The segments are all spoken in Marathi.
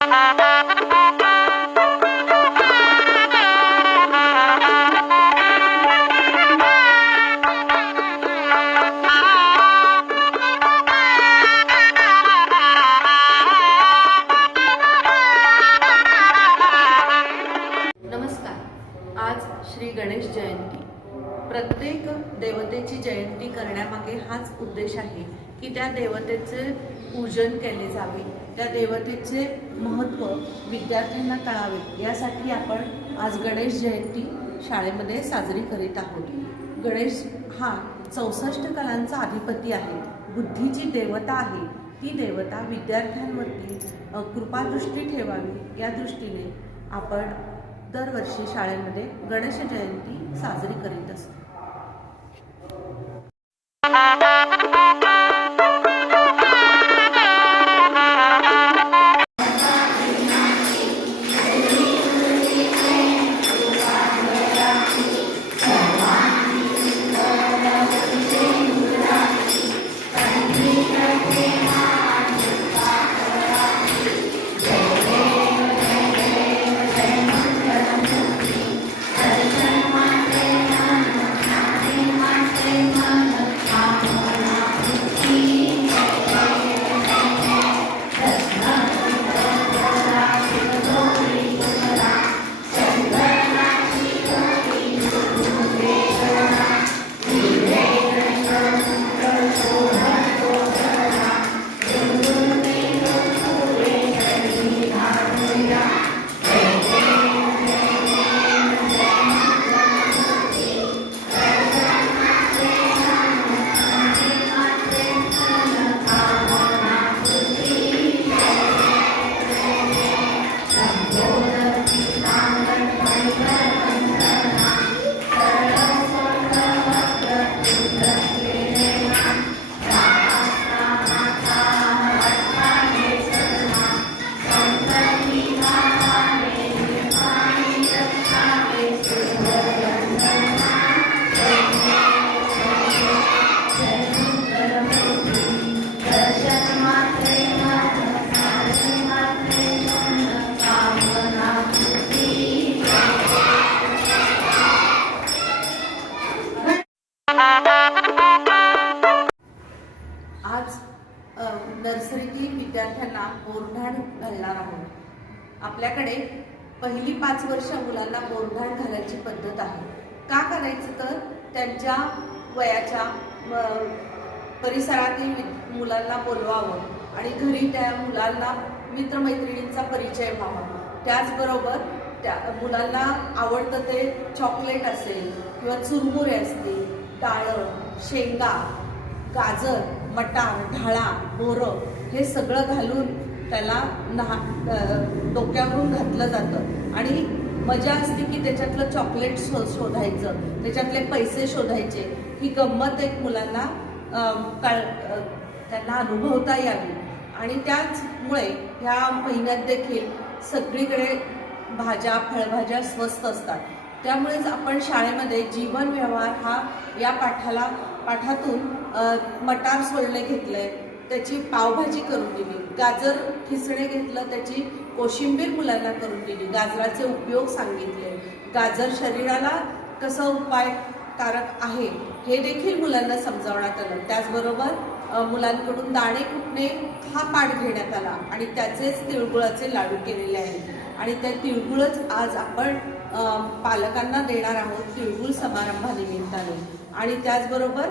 आज श्री गणेश जयंती। प्रत्येक देवतेची जयंती करण्यामागे हाच उद्देश आहे की त्या देवतेचे पूजन केले जावे, त्या देवतेचे महत्त्व विद्यार्थ्यांना कळावे। यासाठी आपण आज गणेश जयंती शाळेमध्ये साजरी करीत आहोत। गणेश हा 64 कलांचा अधिपती आहे, बुद्धीची देवता आहे। ती देवता विद्यार्थ्यांवरती कृपादृष्टी ठेवावी या दृष्टीने आपण दरवर्षी शाळेमध्ये गणेश जयंती साजरी करीत असतो। आज नर्सरीतील विद्यार्थ्यांना बोरधाण घालणार आहोत। आपल्याकडे पहिली 5 वर्ष मुलांना बोरधाण घालायची पद्धत आहे। का करायचं तर त्यांच्या वयाच्या परिसरातील मुलांना बोलवावं आणि घरी त्या मुलांना मित्रमैत्रिणींचा परिचय व्हावा। त्याचबरोबर त्या मुलांना आवडतं ते चॉकलेट असेल किंवा चुरमुरे असतील, डाळं, शेंगा, गाजर, मटार, ढाळा, बोरं हे सगळं घालून त्याला डोक्यावरून घातलं जातं आणि मजा असते की त्याच्यातलं चॉकलेट शोधायचं, त्याच्यातले पैसे शोधायचे। ही गंमत एक मुलांना त्यांना अनुभवता यावी आणि त्याचमुळे ह्या महिन्यात देखील सगळीकडे भाज्या, फळभाज्या स्वस्त असतात। त्यामुळेच आपण शाळेमध्ये जीवन व्यवहार हा या पाठातून मटार सोलणे घेतलंय, त्याची पावभाजी करून दिली, गाजर खिसणे घेतलं, त्याची कोशिंबीर मुलांना करून दिली, गाजराचे उपयोग सांगितले, गाजर शरीराला कसं उपायकारक आहे हे देखील मुलांना समजावण्यात आलं। त्याचबरोबर मुलांकडून दाणे कुटणे हा पाठ घेण्यात आला आणि त्याचेच तिळगुळाचे लाडू केलेले आहेत आणि त्या तिळगुळच आज आपण पालकांना देणार आहोत तिळगुळ समारंभानिमित्ताने। आणि त्याचबरोबर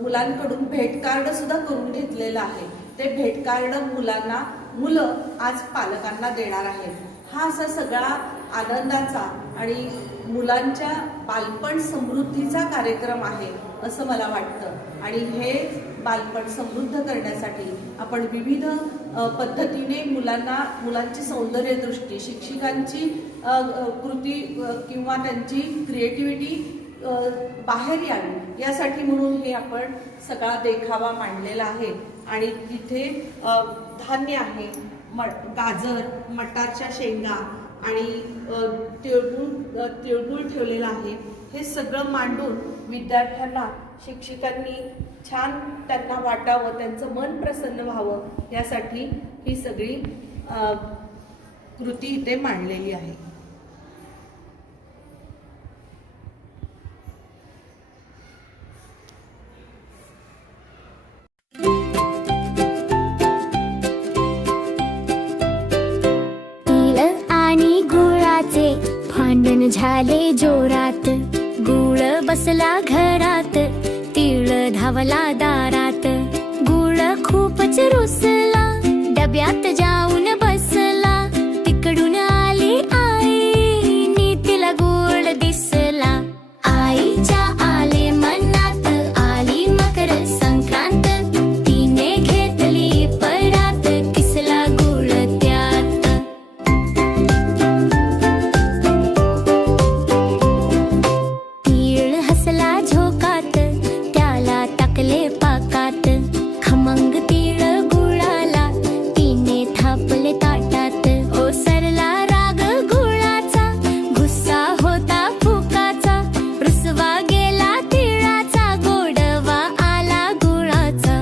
मुलांकडून भेट कार्ड सुद्धा करून घेतलेलं आहे। ते भेट कार्ड मुलं आज पालकांना देणार आहेत। हा असा सगळा आनंदाचा आणि मुलांच्या बालपण समृद्धीचा कार्यक्रम आहे असं मला वाटतं आणि हे बालपण समृद्ध करण्यासाठी आपण विविध पद्धतीने मुलांची सौंदर्यदृष्टी, शिक्षकांची कृती किंवा त्यांची क्रिएटिव्हिटी बाहेर यावी यासाठी म्हणून हे आपण सगळा देखावा मांडलेला आहे। आणि तिथे धान्य आहे, गाजर, मटारच्या शेंगा आणि तिळगुळ ठेवलेला आहे। हे सगळं मांडून विद्यार्थ्यांना शिक्षकांनी छान त्यांना वाटावं, त्यांचं मन प्रसन्न व्हावं यासाठी ही सगळी कृती इथे मांडलेली आहे. आणि गुळाचे भांडण झाले जोरात, गुळ बसला घरात, तिळ धावला दारात. गुळ खूपच रुसला, डब्यात जाऊन बसला, तिकडून आली आई, नी तिला गुळ दिसला. आईच्या आले मनात, आली मकर संक्रांत, तिने घेतली परात, किसला गुळ त्यात. तीळ हसला झोकात, त्याला टाकले पाकात, खमंग तीळ गुळाला, तिने थापले ताटात. ओसरला राग गुळाचा, गुस्सा होता फुकाचा, रुसवा गेला तिळाचा, गोडवा आला गुळाचा.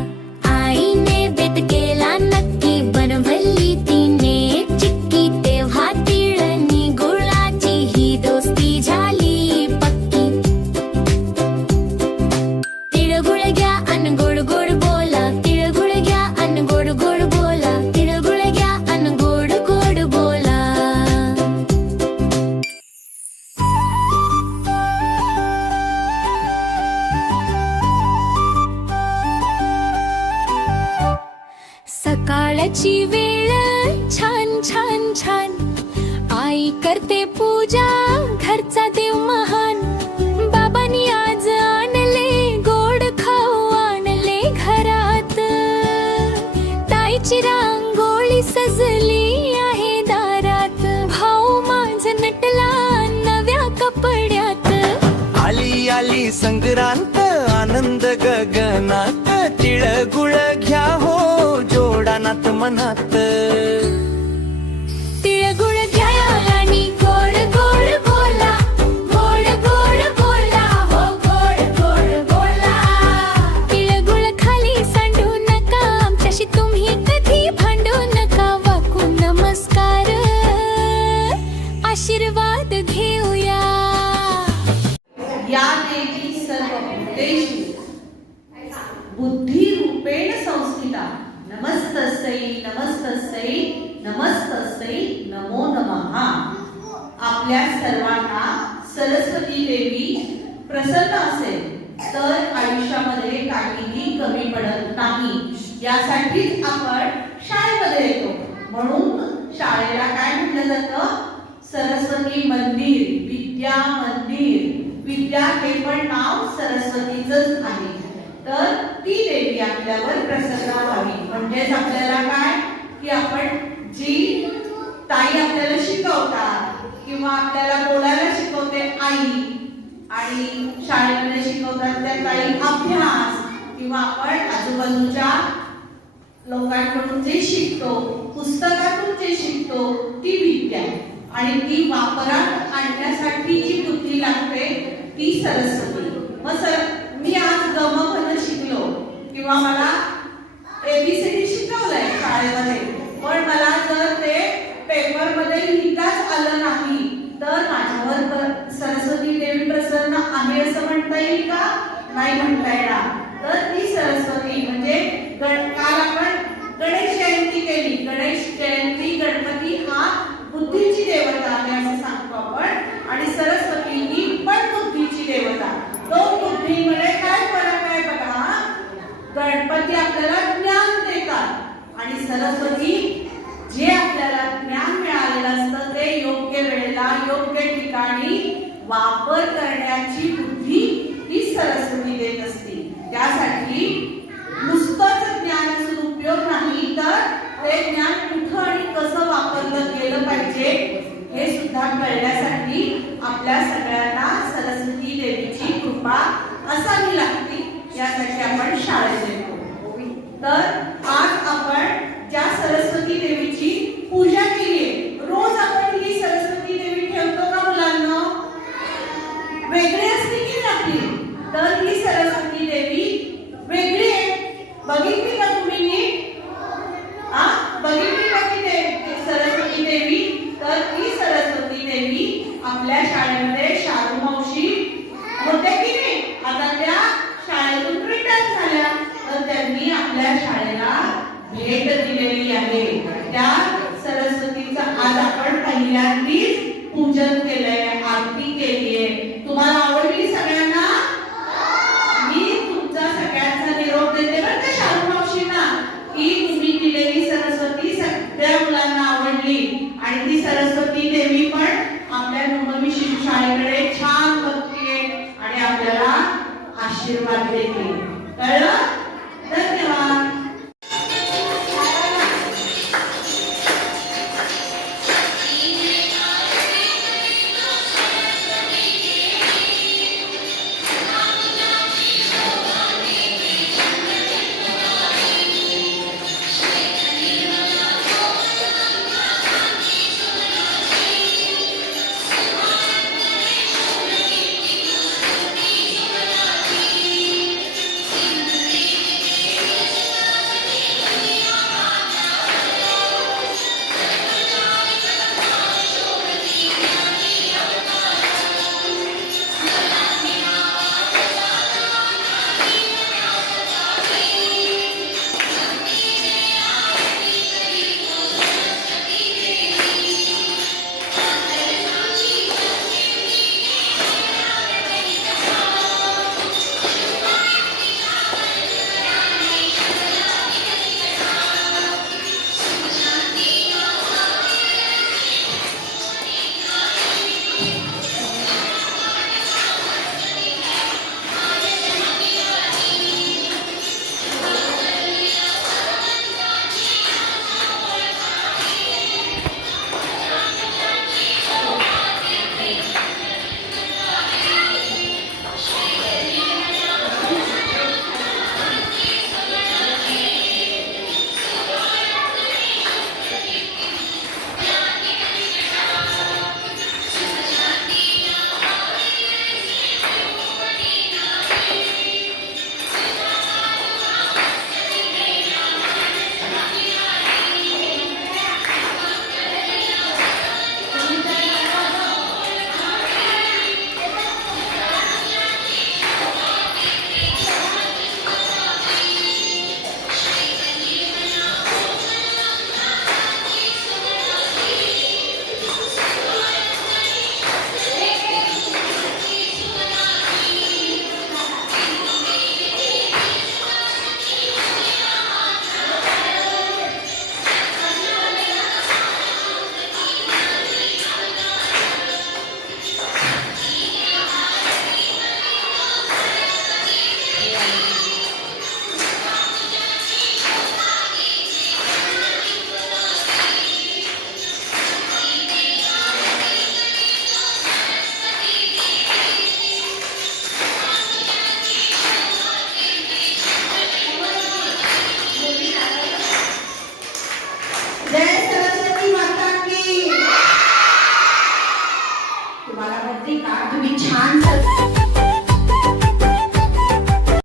आईने बेत केला नक्की, बनवली तिने चिक्की, तेव्हा तिळनी गुळाची ही दोस्ती झाली पक्की. तिळगुळ घ्या अन गोड गोड बोला, तिळगुळ घ्या अन गोड गोड बोला, तिळगुळ घ्या अन गोड गोड बोला. सकाळची वेळ छान छान छान, आई करते पूजा, घरचा देव महान. बाबांनी आज आणले गोड खाऊ, आणले घरात. ताईची रांगोळी सजली आहे दारात, भाऊ माझ नटला नव्या कपड्यात. आली आली संक्रांत, आनंद गगनात, तिळगुळ घ्या हो जोडानात मनात. तिळगुळ घ्या आणि गोड गोड बोला, गोड गोड बोला, हो गोड गोड बोला. तिळगुळ खाली सांडू नका, आमच्याशी तुम्ही कधी भांडू नका. वाकून नमस्कार, आशीर्वाद घेऊया. या देवी सर्वभूतेषु बुद्धिरूपेण संस्थिता, नमस्तस्यै नमस्तस्यै नमस्तस्यै नमो नमः. आपल्या सर्वांना सरस्वती देवी प्रसन्न असेल तर आयुष्यामध्ये काहीही कमी पडत नाही. यासाठीच आपण शाळेमध्ये येतो. म्हणून शाळेला काय म्हटलं जातं? सरस्वती मंदिर, विद्या मंदिर. विद्या हे पण नाव सरस्वतीचंच आहे. तर ती देवी आपल्यावर प्रसन्न व्हावी, म्हणजेच आपल्याला काय की आपण जी ताई आपल्याला शिकवतात किंवा आपल्याला बोलायला शिकवते आई, आणि शाळेमध्ये शिकवतात त्या ताई अभ्यास, किंवा आपण आजूबाजूच्या लोकांकडून जे शिकतो, पुस्तकातून जे शिकतो, ती विद्या. आणि ती वापरात आणण्यासाठी जी बुद्धी लागते ती सरस्वती. मग मी आज गमन शिकलो किंवा मला ABCD शिकवलंय शाळेमध्ये, पण मला जर ते पेपर मध्ये लिहिताच आलं नाही तर माझ्यावर सरस्वती देवी प्रसन्न आहे असं म्हणता येईल का? नाही म्हणता येणार. तर ती सरस्वती म्हणजे काल आपण गणेश जयंती केली. गणेश जयंती, गणपती हा बुद्धीची देवता आहे असं सांगतो आपण, आणि सरस्वती ही पण बुद्धीची देवता. दोन बुद्धीमध्ये काय फरक आहे बघा. गणपती आपल्याला ज्ञान देतात आणि सरस्वती जे आपल्याला ज्ञान मिळालेलं असतं ते योग्य वेळेला योग्य ठिकाणी वापर करण्याची बुद्धी ही सरस्वती देत असते. त्यासाठी नुसतंच ज्ञान असून उपयोग नाही, तर ते ज्ञान कुठं आणि कसं वापरलं गेलं पाहिजे हे सुद्धा कळण्यासाठी आपल्या सगळ्यांना सरस्वती देवीची कृपा असावी लागते. यासाठी आपण शाळेत येतो. तर आज आपण ज्या सरस्वती देवीची पूजा केली, रोज आपण ही सरस्वती देवी ठेवतो का मुलांना? वेगळी असते की नाही? तर ही सरस्वती देवी वेगळी आहे. बघितली का तुम्ही? बघितली का की आणि ती सरस्वती देवी पण आपल्या नवमी शिशु शाळेकडे छान बघतीये आणि आपल्याला आशीर्वाद देते. कळलं?